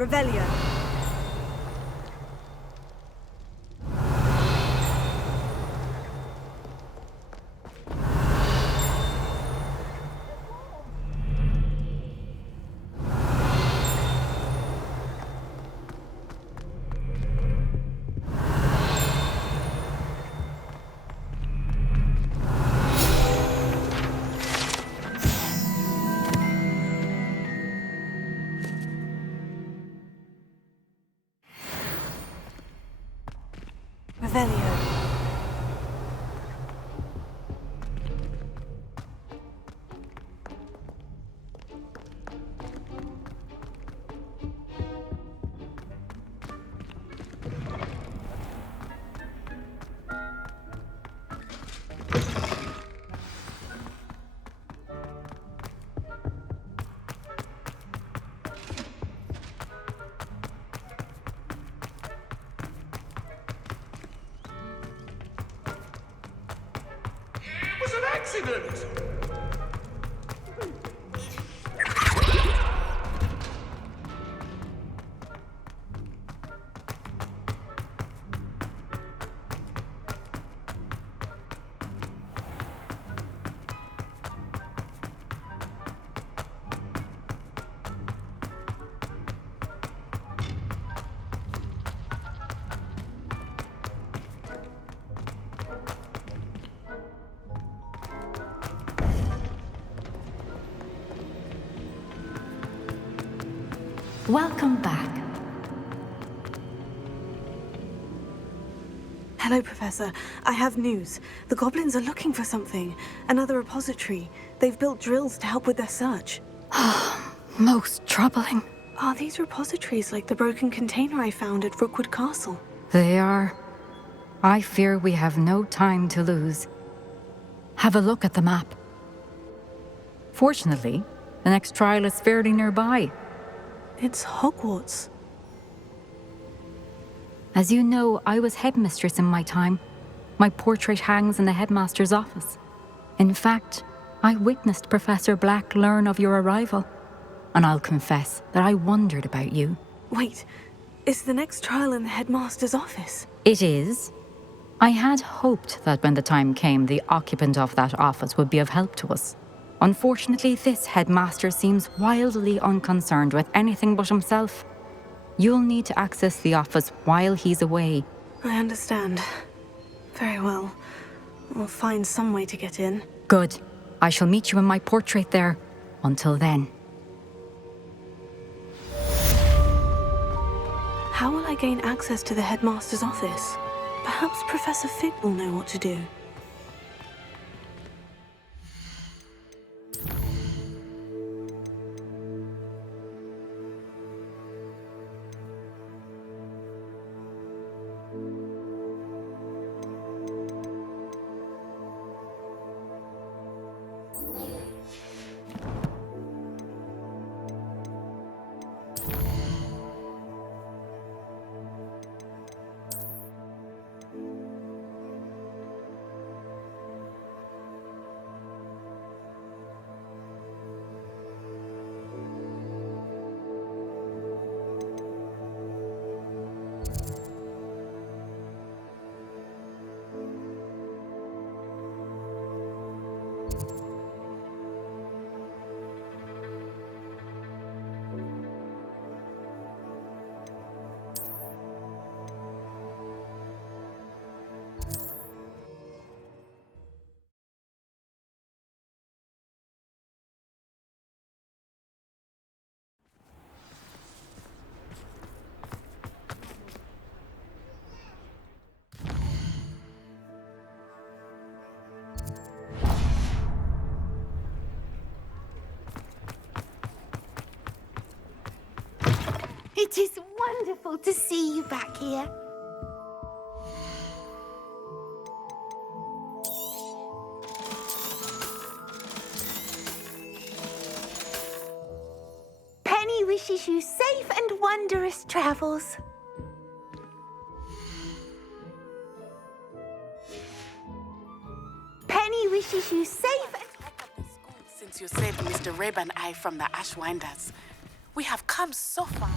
Revelio. Revelio. It was an accident! Welcome back. Hello, Professor. I have news. The goblins are looking for something. Another repository. They've built drills to help with their search. Most troubling. Are these repositories like the broken container I found at Rookwood Castle? They are. I fear we have no time to lose. Have a look at the map. Fortunately, the next trial is fairly nearby. It's Hogwarts. As you know, I was headmistress in my time. My portrait hangs in the headmaster's office. In fact, I witnessed Professor Black learn of your arrival. And I'll confess that I wondered about you. Wait, is the next trial in the headmaster's office? It is. I had hoped that when the time came, the occupant of that office would be of help to us. Unfortunately, this headmaster seems wildly unconcerned with anything but himself. You'll need to access the office while he's away. I understand. Very well. We'll find some way to get in. Good. I shall meet you in my portrait there. Until then. How will I gain access to the headmaster's office? Perhaps Professor Fig will know what to do. It is wonderful to see you back here. Penny wishes you safe and wondrous travels. Penny wishes you safe and... Since you saved Mr. Reb and I from the Ashwinders, we have come so far.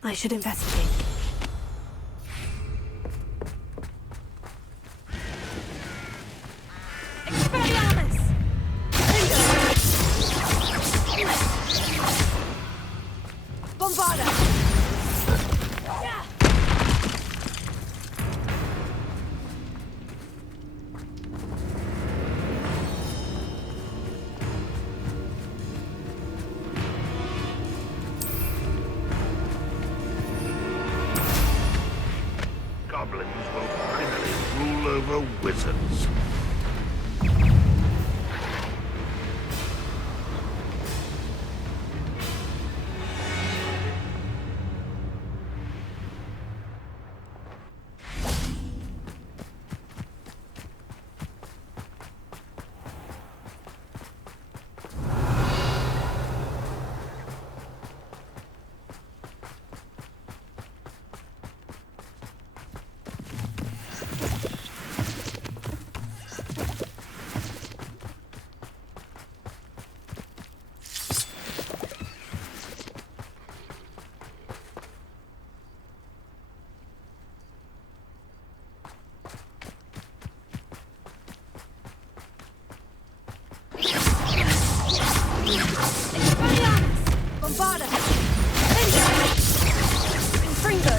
I should investigate. Expelliarmus! Bombarda! Goblins will finally rule over wizards. Bombarda! Confringo!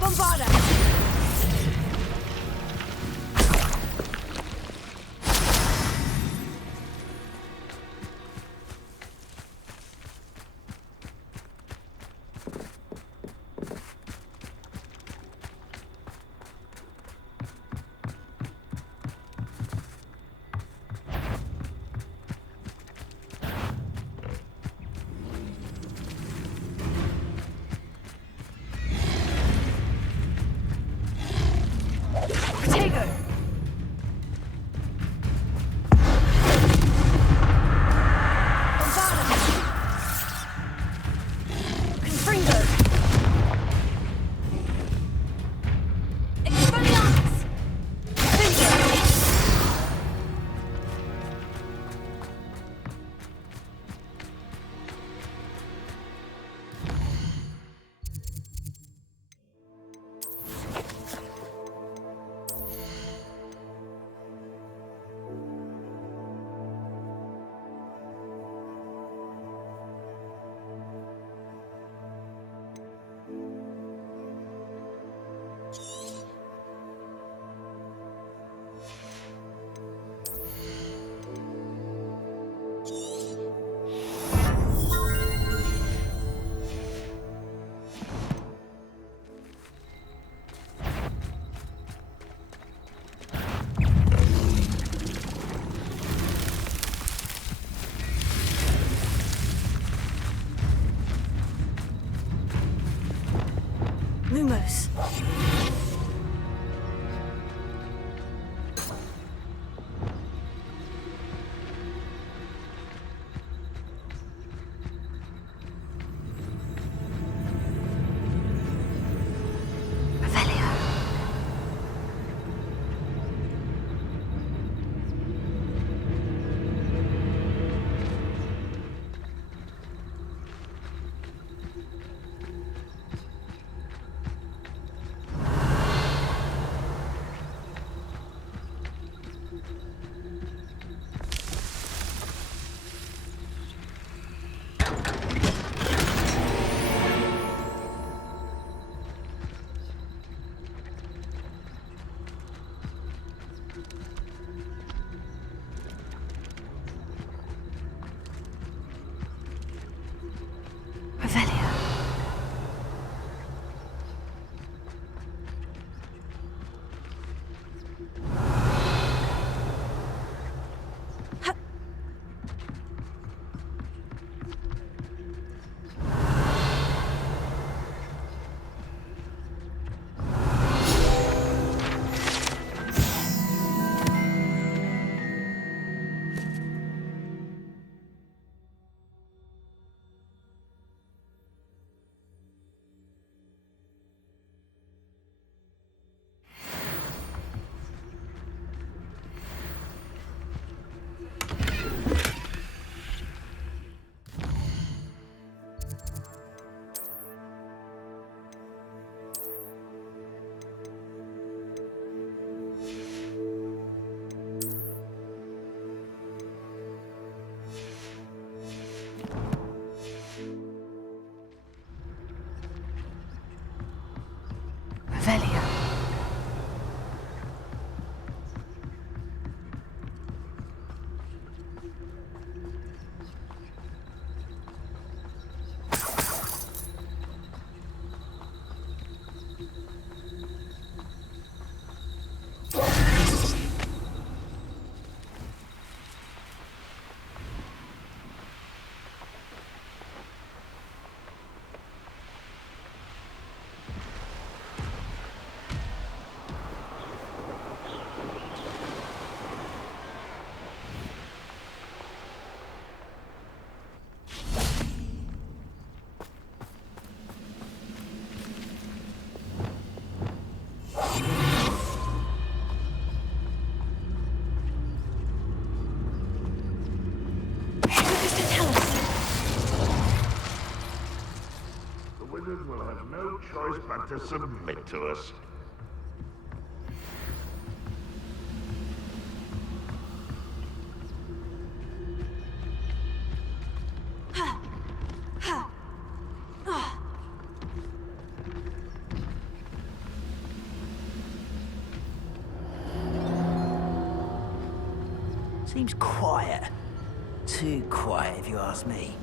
Bombarda! Lumos. no choice but to submit to us. Seems quiet. Too quiet, if you ask me.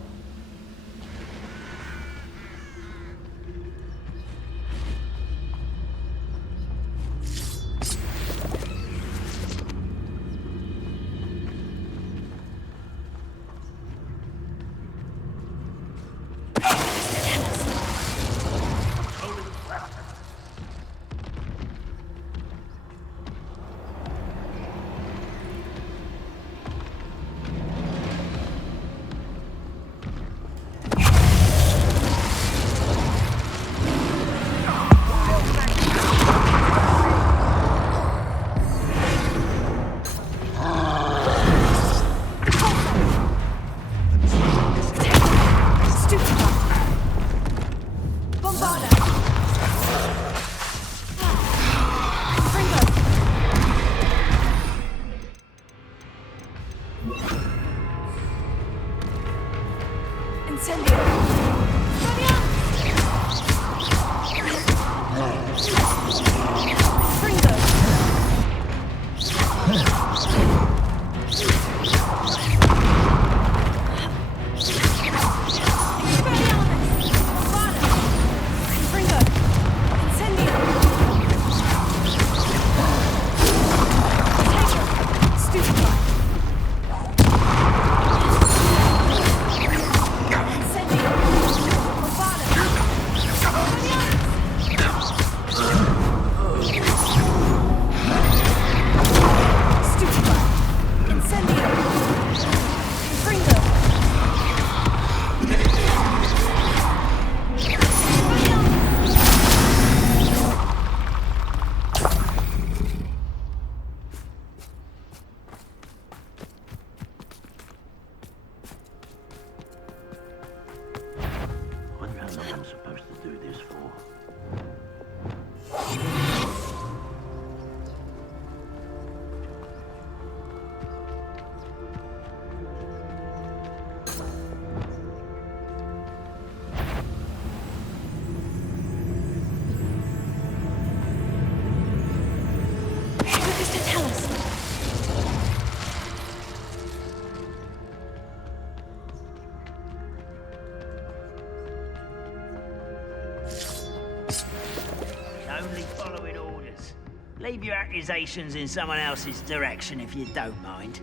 Leave your accusations in someone else's direction if you don't mind.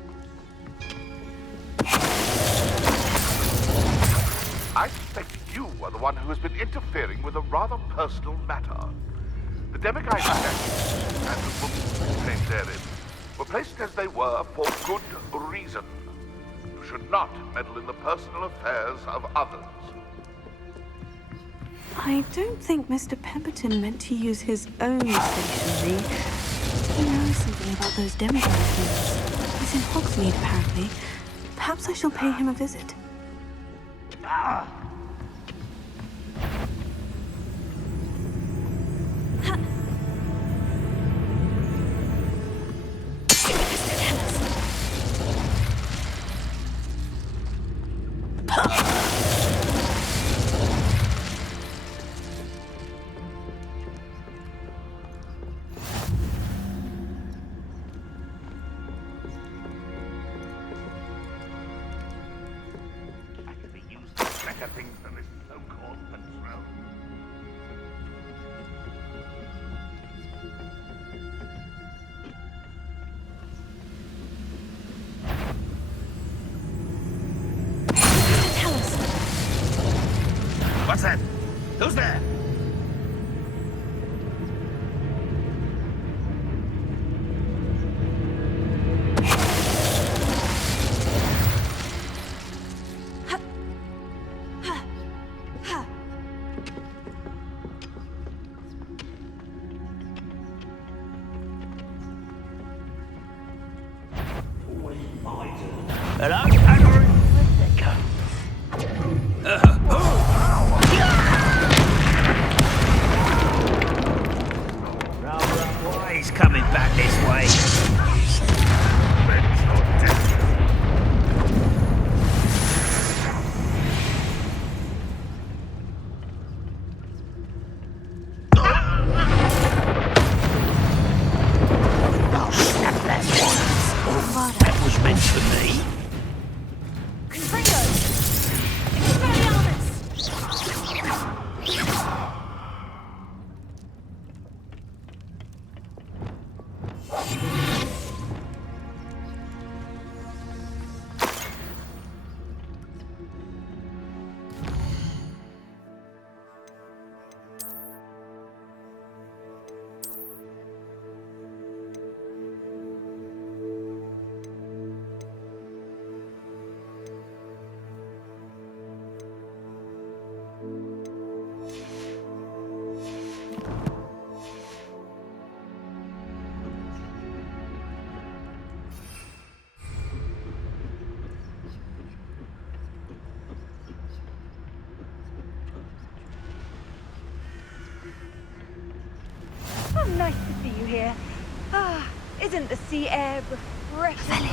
I suspect you are the one who has been interfering with a rather personal matter. The demiguise statues and the woman contained therein were placed as they were for good reason. You should not meddle in the personal affairs of others. I don't think Mr. Pemberton meant to use his own stationery. He knows something about those demiguise things. He's in Hogsmeade, apparently. Perhaps I shall pay him a visit. Things than this so-called control. Tell us. What's that? Who's there? Hello? was meant for me. Oh, nice to see you here. Ah, isn't the sea air refreshing?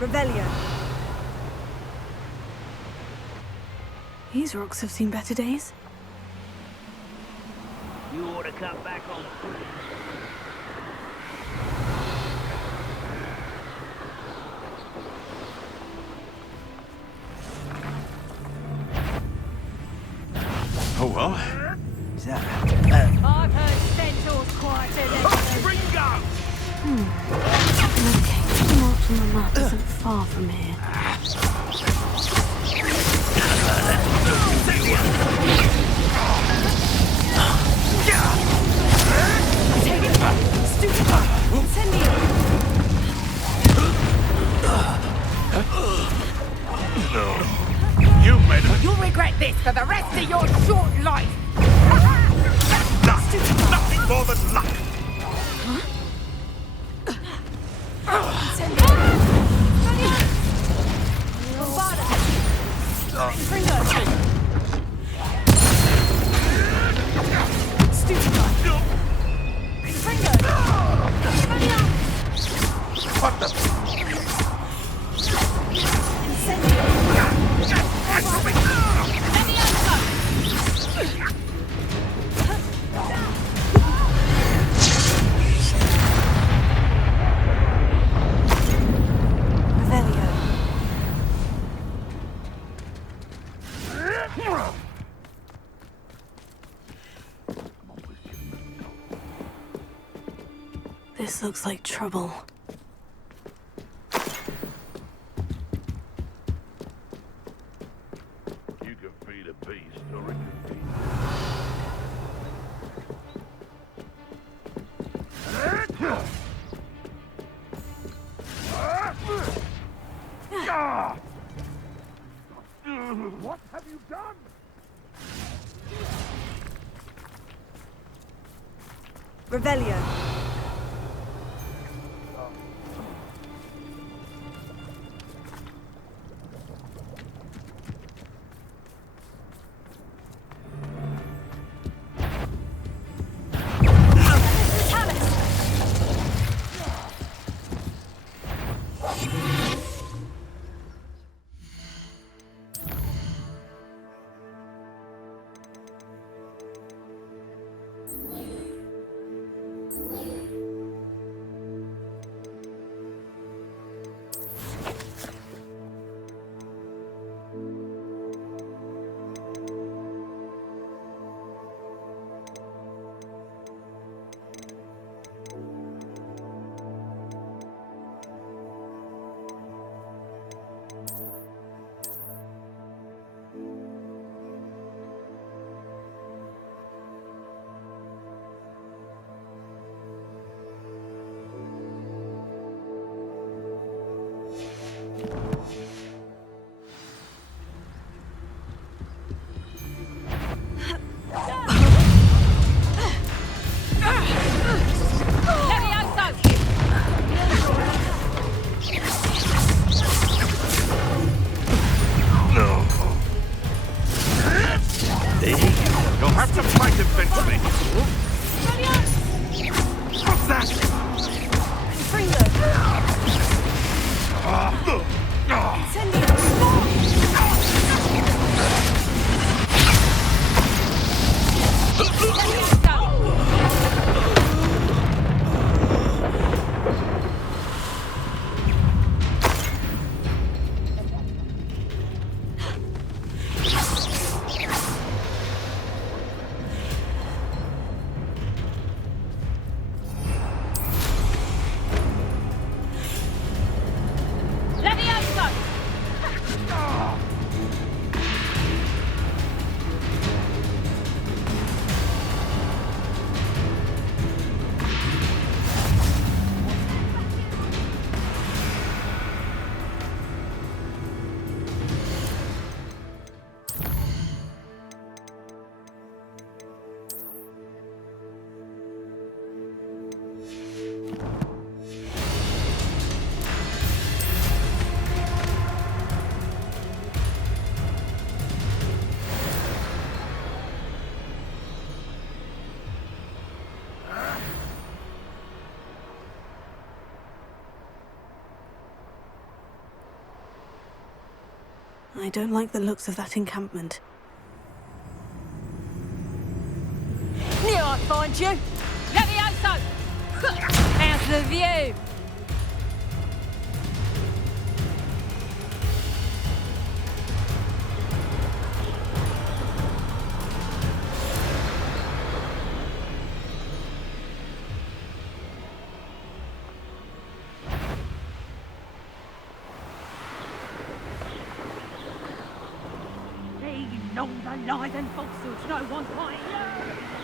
Revelio. These rocks have seen better days. You ought to come back on. Oh well. Is that... I've heard Centaur's quieter than... Ringo! The mark on the map isn't far from here. You made it. You'll regret this for the rest of your short life. Nothing more than luck. What the? This looks like trouble. You can feed a beast, or it can feed What have you done? Revelio. have to fight eventually. What's that? I don't like the looks of that encampment. Here I find you! Levioso! How's the view? Know the lies and falsehoods no one quite learns.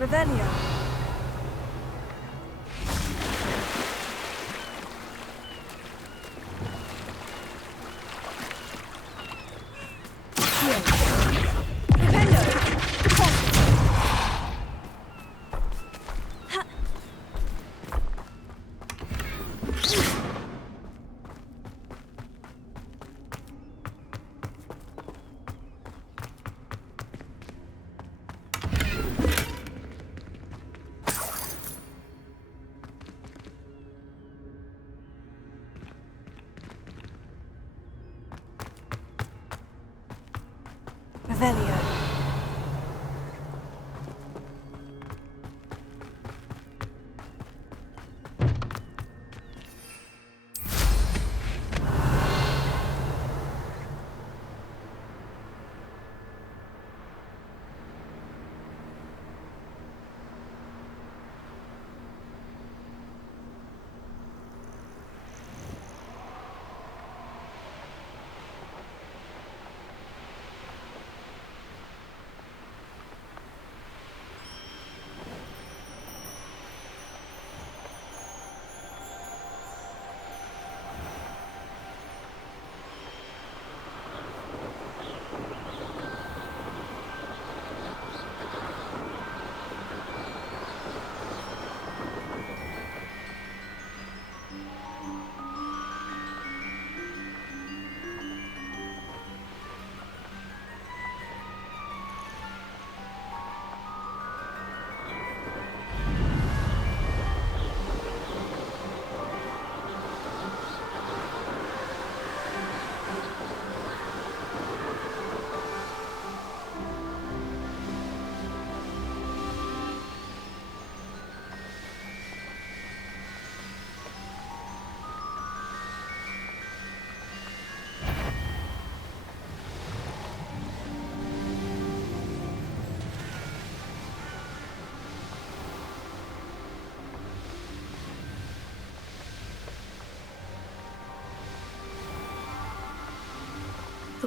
Revelio.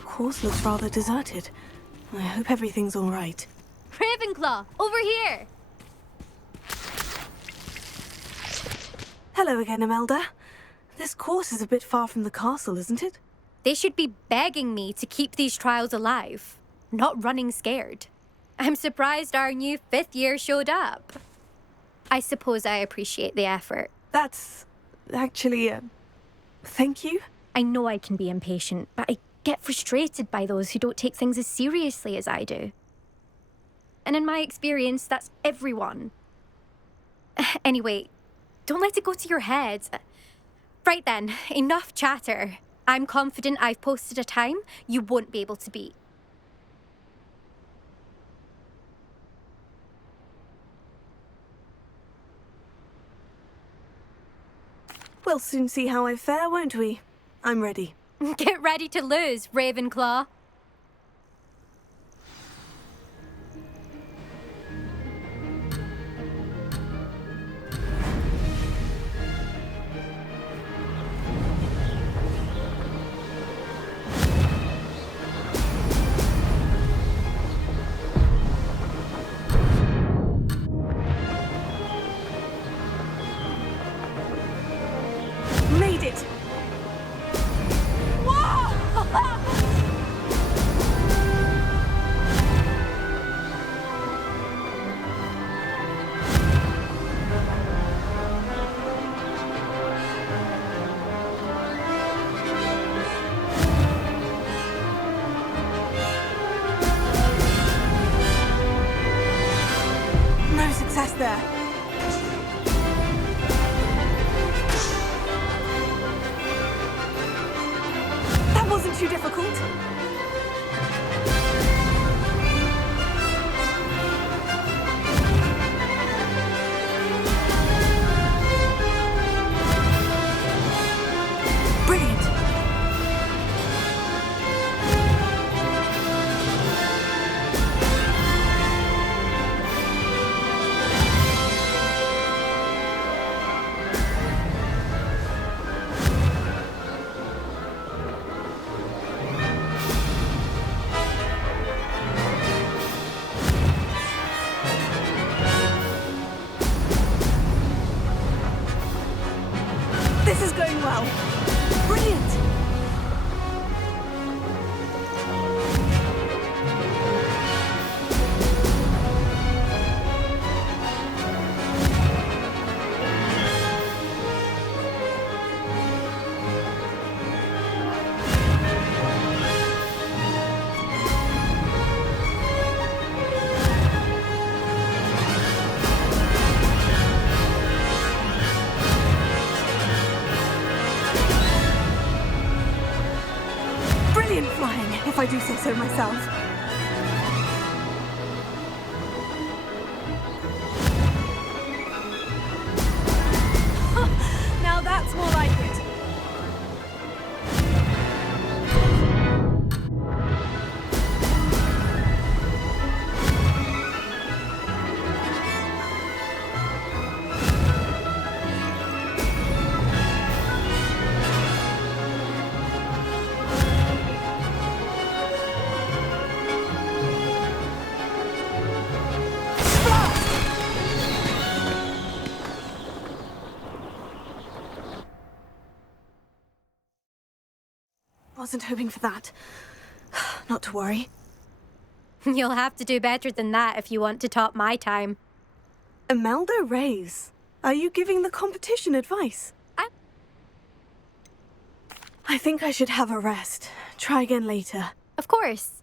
course looks rather deserted. I hope everything's all right. Ravenclaw, over here! Hello again, Imelda. This course is a bit far from the castle, isn't it? They should be begging me to keep these trials alive, not running scared. I'm surprised our new 5th year showed up. I suppose I appreciate the effort. That's actually, thank you. I know I can be impatient, but I get frustrated by those who don't take things as seriously as I do. And in my experience, that's everyone. Anyway, don't let it go to your head. Right then, enough chatter. I'm confident I've posted a time you won't be able to beat. We'll soon see how I fare, won't we? I'm ready. Get ready to lose, Ravenclaw. Made it! No success there. That wasn't too difficult. Brilliant. This is going well. Brilliant. Brilliant flying, if I do say so myself. Now that's more like it. Wasn't hoping for that. Not to worry. You'll have to do better than that if you want to top my time. Imelda Reyes, are you giving the competition advice? I think I should have a rest. Try again later. Of course.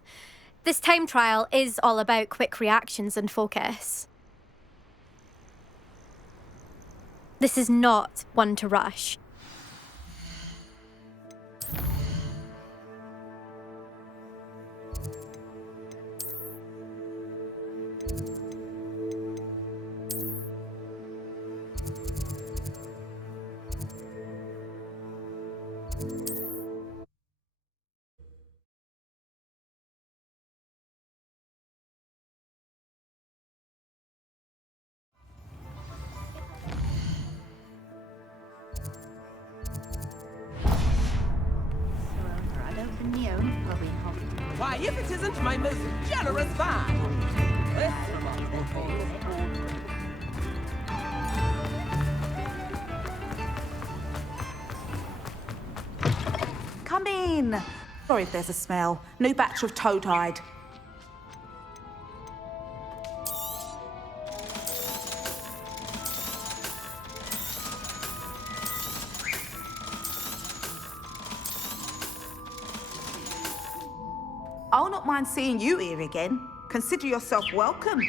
This time trial is all about quick reactions and focus. This is not one to rush. if it isn't my most generous van. Come in. Sorry if there's a smell. New batch of toe-tied. I'll not mind seeing you here again. Consider yourself welcome.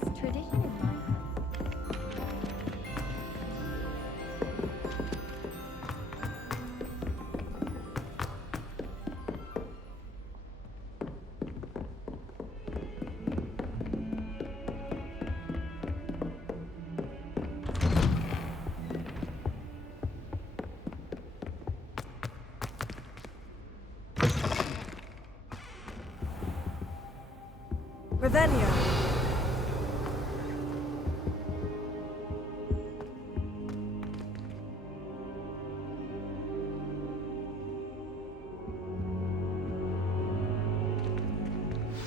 It's tradition in my house. Revelio.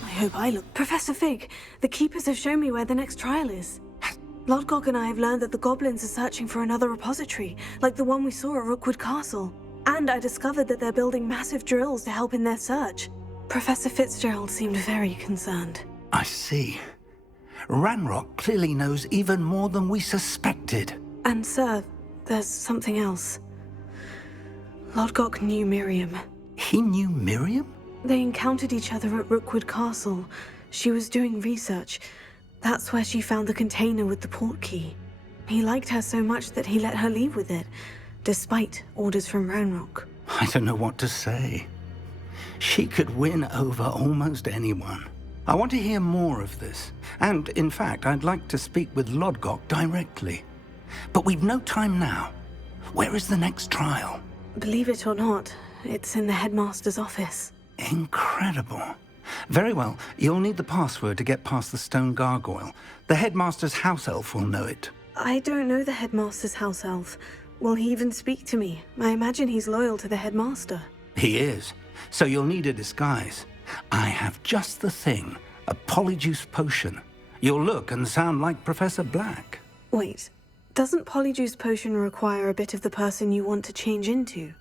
I hope I look. Professor Fig, the Keepers have shown me where the next trial is. Lodgok and I have learned that the goblins are searching for another repository, like the one we saw at Rookwood Castle. And I discovered that they're building massive drills to help in their search. Professor Fitzgerald seemed very concerned. I see. Ranrock clearly knows even more than we suspected. And sir, there's something else. Lodgok knew Miriam. He knew Miriam? They encountered each other at Rookwood Castle. She was doing research. That's where she found the container with the port key. He liked her so much that he let her leave with it, despite orders from Ranrock. I don't know what to say. She could win over almost anyone. I want to hear more of this. And, in fact, I'd like to speak with Lodgok directly. But we've no time now. Where is the next trial? Believe it or not, it's in the headmaster's office. Incredible. Very well, you'll need the password to get past the stone gargoyle. The headmaster's house elf will know it. I don't know the headmaster's house elf. Will he even speak to me? I imagine he's loyal to the headmaster. He is. So you'll need a disguise. I have just the thing. A polyjuice potion. You'll look and sound like Professor Black. Wait, doesn't polyjuice potion require a bit of the person you want to change into?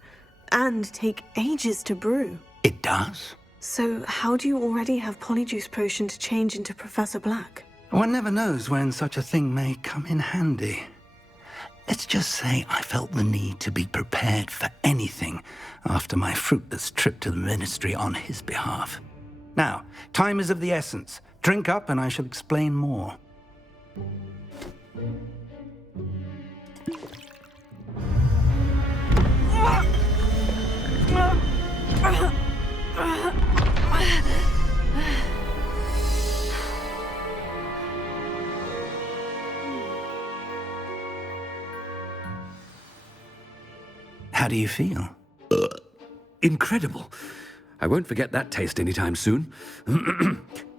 And take ages to brew? It does. So how do you already have polyjuice potion to change into Professor Black? One never knows when such a thing may come in handy. Let's just say I felt the need to be prepared for anything after my fruitless trip to the ministry on his behalf. Now, time is of the essence. Drink up and I shall explain more. How do you feel? Incredible. I won't forget that taste anytime soon.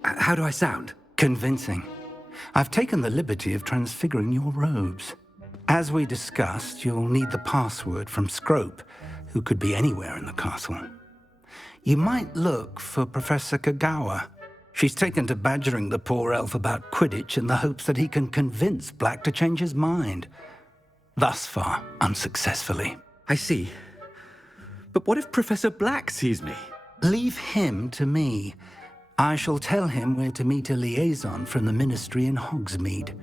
How do I sound? Convincing. I've taken the liberty of transfiguring your robes. As we discussed, you'll need the password from Scrope, who could be anywhere in the castle. You might look for Professor Kagawa. She's taken to badgering the poor elf about Quidditch in the hopes that he can convince Black to change his mind. Thus far, unsuccessfully. I see. But what if Professor Black sees me? Leave him to me. I shall tell him where to meet a liaison from the ministry in Hogsmeade.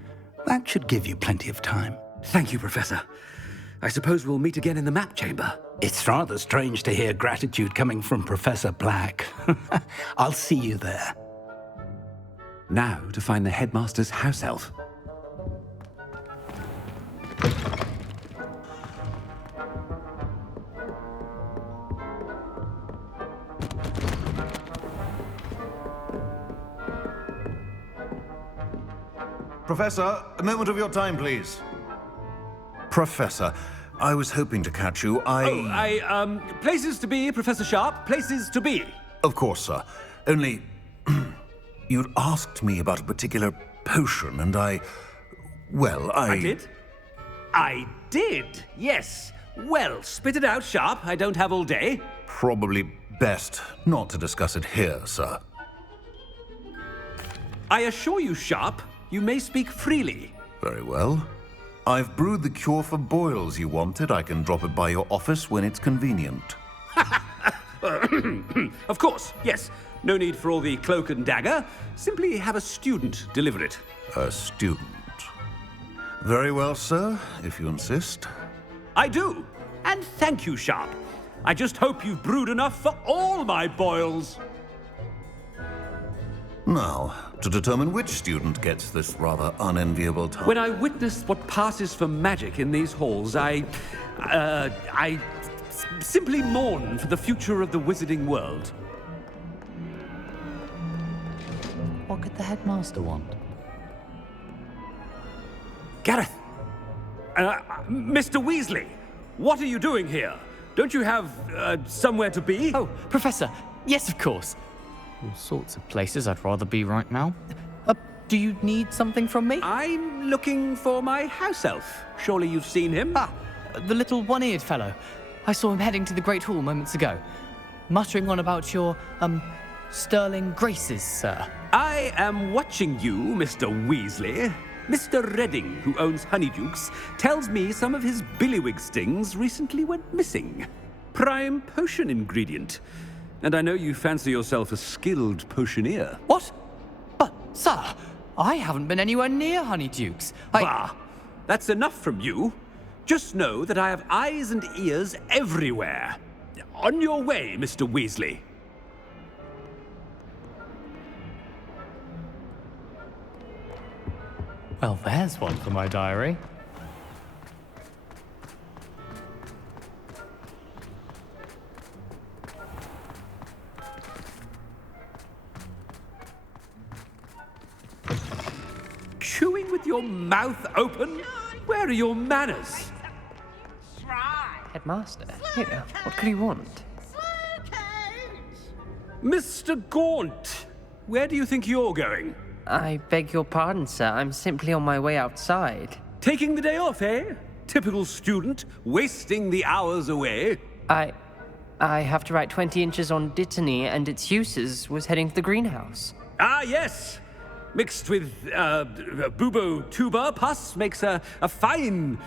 That should give you plenty of time. Thank you, Professor. I suppose we'll meet again in the map chamber. It's rather strange to hear gratitude coming from Professor Black. I'll see you there. Now to find the headmaster's house elf. Professor, a moment of your time, please. Professor, I was hoping to catch you. Places to be, Professor Sharp. Places to be. Of course, sir. Only, you'd asked me about a particular potion, and I did? I did, yes. Well, spit it out, Sharp. I don't have all day. Probably best not to discuss it here, sir. I assure you, Sharp, you may speak freely. Very well. I've brewed the cure for boils you wanted. I can drop it by your office when it's convenient. Of course, yes. No need for all the cloak and dagger. Simply have a student deliver it. A student. Very well, sir, if you insist. I do. And thank you, Sharp. I just hope you've brewed enough for all my boils. Now, to determine which student gets this rather unenviable task. When I witness what passes for magic in these halls, I simply mourn for the future of the wizarding world. What could the headmaster want? Gareth! Mr. Weasley, what are you doing here? Don't you have somewhere to be? Oh, Professor, yes, of course. All sorts of places I'd rather be right now. Do you need something from me? I'm looking for my house elf. Surely you've seen him? Ah, the little one-eared fellow. I saw him heading to the Great Hall moments ago, muttering on about your, sterling graces, sir. I am watching you, Mr. Weasley. Mr. Redding, who owns Honeydukes, tells me some of his billywig stings recently went missing. Prime potion ingredient. And I know you fancy yourself a skilled potioneer. What? But, sir, I haven't been anywhere near Honeydukes. Bah! That's enough from you. Just know that I have eyes and ears everywhere. On your way, Mr. Weasley. Well, there's one for my diary. Chewing with your mouth open? Where are your manners? Headmaster, here, what could he want? Mr. Gaunt, where do you think you're going? I beg your pardon, sir. I'm simply on my way outside. Taking the day off, eh? Typical student, wasting the hours away. I have to write 20 inches on Dittany and its uses. Was heading to the greenhouse. Ah, yes. Mixed with bubo tuber pus makes a fine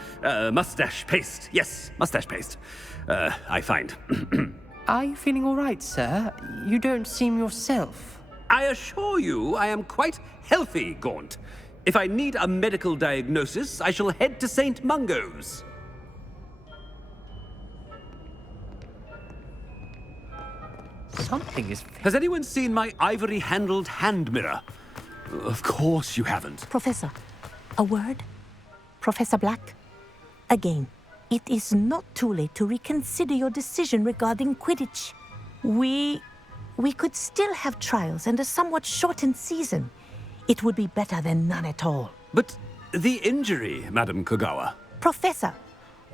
mustache paste. Yes, mustache paste. I find. Are you feeling all right, sir? You don't seem yourself. I assure you I am quite healthy, Gaunt. If I need a medical diagnosis, I shall head to St. Mungo's. Something is... Has anyone seen my ivory-handled hand mirror? Of course you haven't. Professor, a word? Professor Black? Again, it is not too late to reconsider your decision regarding Quidditch. We could still have trials and a somewhat shortened season. It would be better than none at all. But the injury, Madam Kogawa. Professor,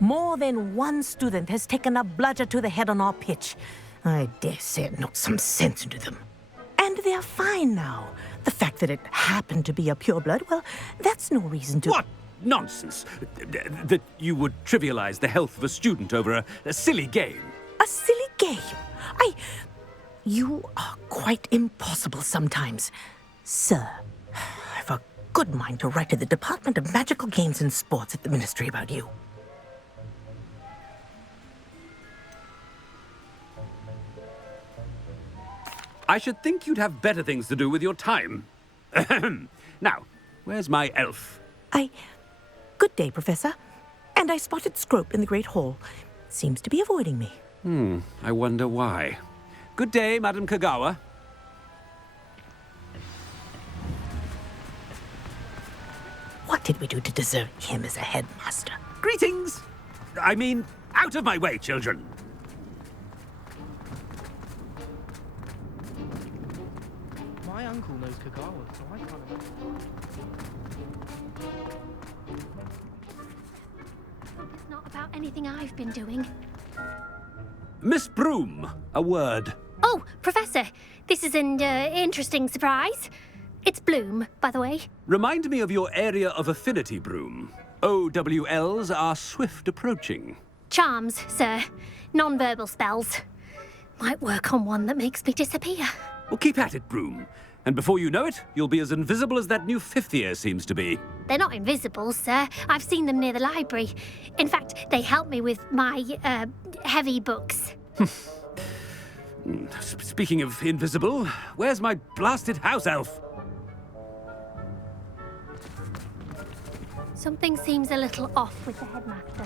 more than one student has taken a bludger to the head on our pitch. I dare say it knocked some sense into them. And they're fine now. The fact that it happened to be a pureblood, well, that's no reason to... What nonsense! That you would trivialize the health of a student over a silly game. A silly game? You are quite impossible sometimes. Sir, I've a good mind to write to the Department of Magical Games and Sports at the Ministry about you. I should think you'd have better things to do with your time. Now, where's my elf? Good day, Professor. And I spotted Scrope in the Great Hall. Seems to be avoiding me. I wonder why. Good day, Madam Kogawa. What did we do to deserve him as a headmaster? Greetings! I mean, out of my way, children! My uncle knows Kagawa, so I can't imagine. It's not about anything I've been doing. Miss Broom, a word. Oh, Professor, this is an interesting surprise. It's Bloom, by the way. Remind me of your area of affinity, Broom. OWLs are swift approaching. Charms, sir. Non-verbal spells. Might work on one that makes me disappear. Well, keep at it, Broom. And before you know it, you'll be as invisible as that new fifth year seems to be. They're not invisible, sir. I've seen them near the library. In fact, they help me with my, heavy books. Speaking of invisible, where's my blasted house elf? Something seems a little off with the headmaster.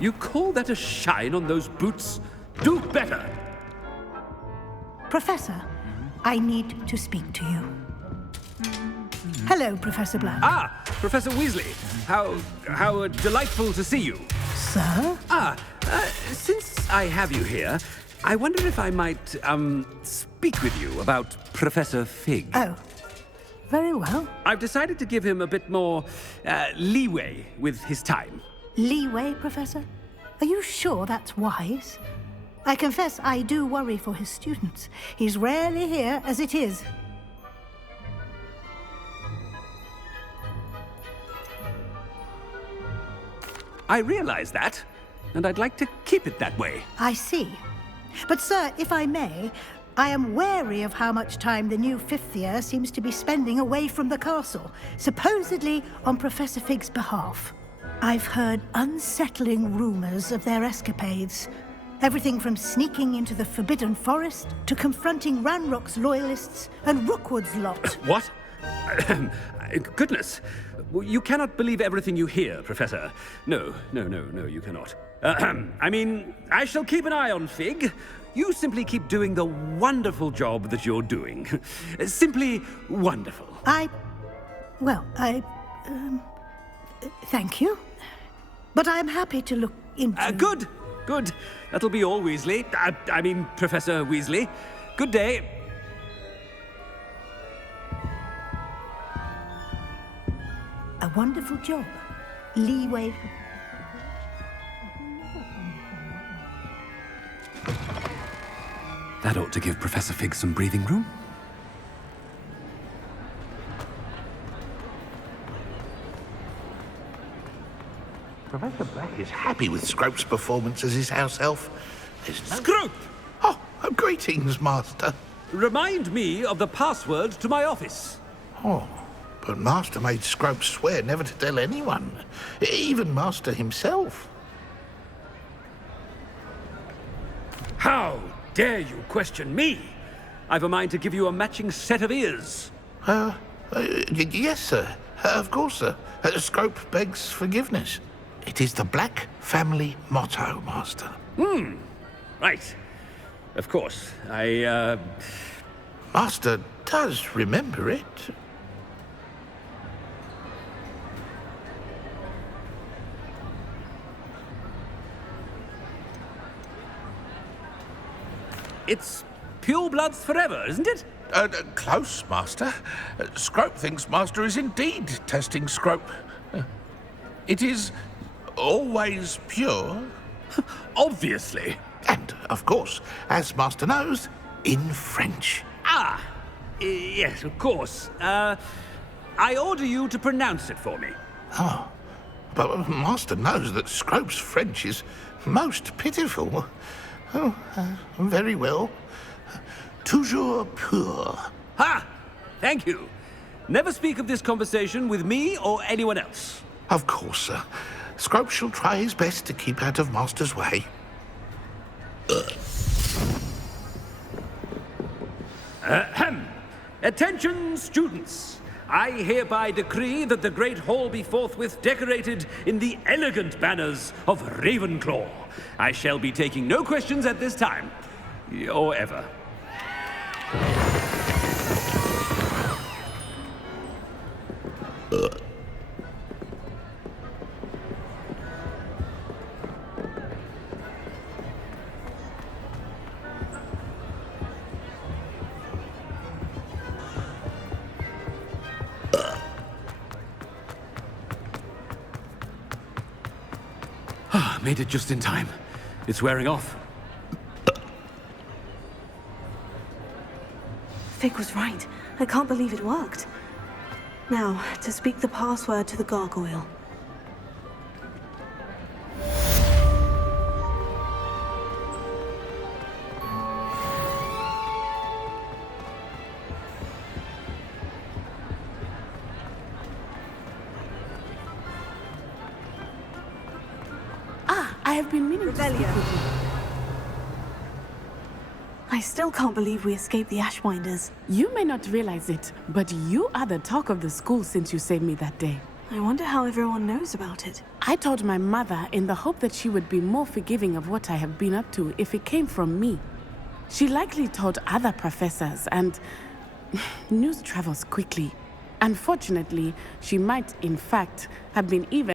You call that a shine on those boots? Do better! Professor, I need to speak to you. Hello, Professor Black. Ah, Professor Weasley. How delightful to see you. Sir? Since I have you here, I wonder if I might, speak with you about Professor Fig. Oh, very well. I've decided to give him a bit more, leeway with his time. Leeway, Professor? Are you sure that's wise? I confess I do worry for his students. He's rarely here as it is. I realize that, and I'd like to keep it that way. I see. But, sir, if I may, I am wary of how much time the new fifth year seems to be spending away from the castle, supposedly on Professor Fig's behalf. I've heard unsettling rumors of their escapades. Everything from sneaking into the Forbidden Forest to confronting Ranrock's loyalists and Rookwood's lot. What? Goodness. You cannot believe everything you hear, Professor. No, you cannot. I mean, I shall keep an eye on Fig. You simply keep doing the wonderful job that you're doing. Simply wonderful. Thank you. But I'm happy to look into... Good. That'll be all, Weasley. I mean, Professor Weasley. Good day. A wonderful job. Leeway. That ought to give Professor Fig some breathing room. Professor Black is happy with Scrope's performance as his house elf. Scrope! Oh, greetings, Master. Remind me of the password to my office. Oh, But Master made Scrope swear never to tell anyone, even Master himself. How dare you question me? I've a mind to give you a matching set of ears. Yes, sir. Of course, sir. Scrope begs forgiveness. It is the Black family motto, Master. Right. Of course. Master does remember it. It's pure bloods forever, isn't it? Close, Master. Scrope thinks Master is indeed testing Scrope. It is always pure. Obviously. And, of course, as Master knows, in French. Yes, of course. I order you to pronounce it for me. Oh, but Master knows that Scrope's French is most pitiful. Oh, very well. Toujours pur. Ha! Thank you. Never speak of this conversation with me or anyone else. Of course, sir. Scrope shall try his best to keep out of Master's way. Ahem. Attention, students. I hereby decree that the Great Hall be forthwith decorated in the elegant banners of Ravenclaw. I shall be taking no questions at this time. Or ever. Made it just in time. It's wearing off. Fig was right. I can't believe it worked. Now, to speak the password to the gargoyle. I have been meaning to speak with you. I still can't believe we escaped the Ashwinders. You may not realize it, but you are the talk of the school since you saved me that day. I wonder how everyone knows about it. I told my mother in the hope that she would be more forgiving of what I have been up to if it came from me. She likely told other professors, and news travels quickly. Unfortunately, she might, in fact, have been even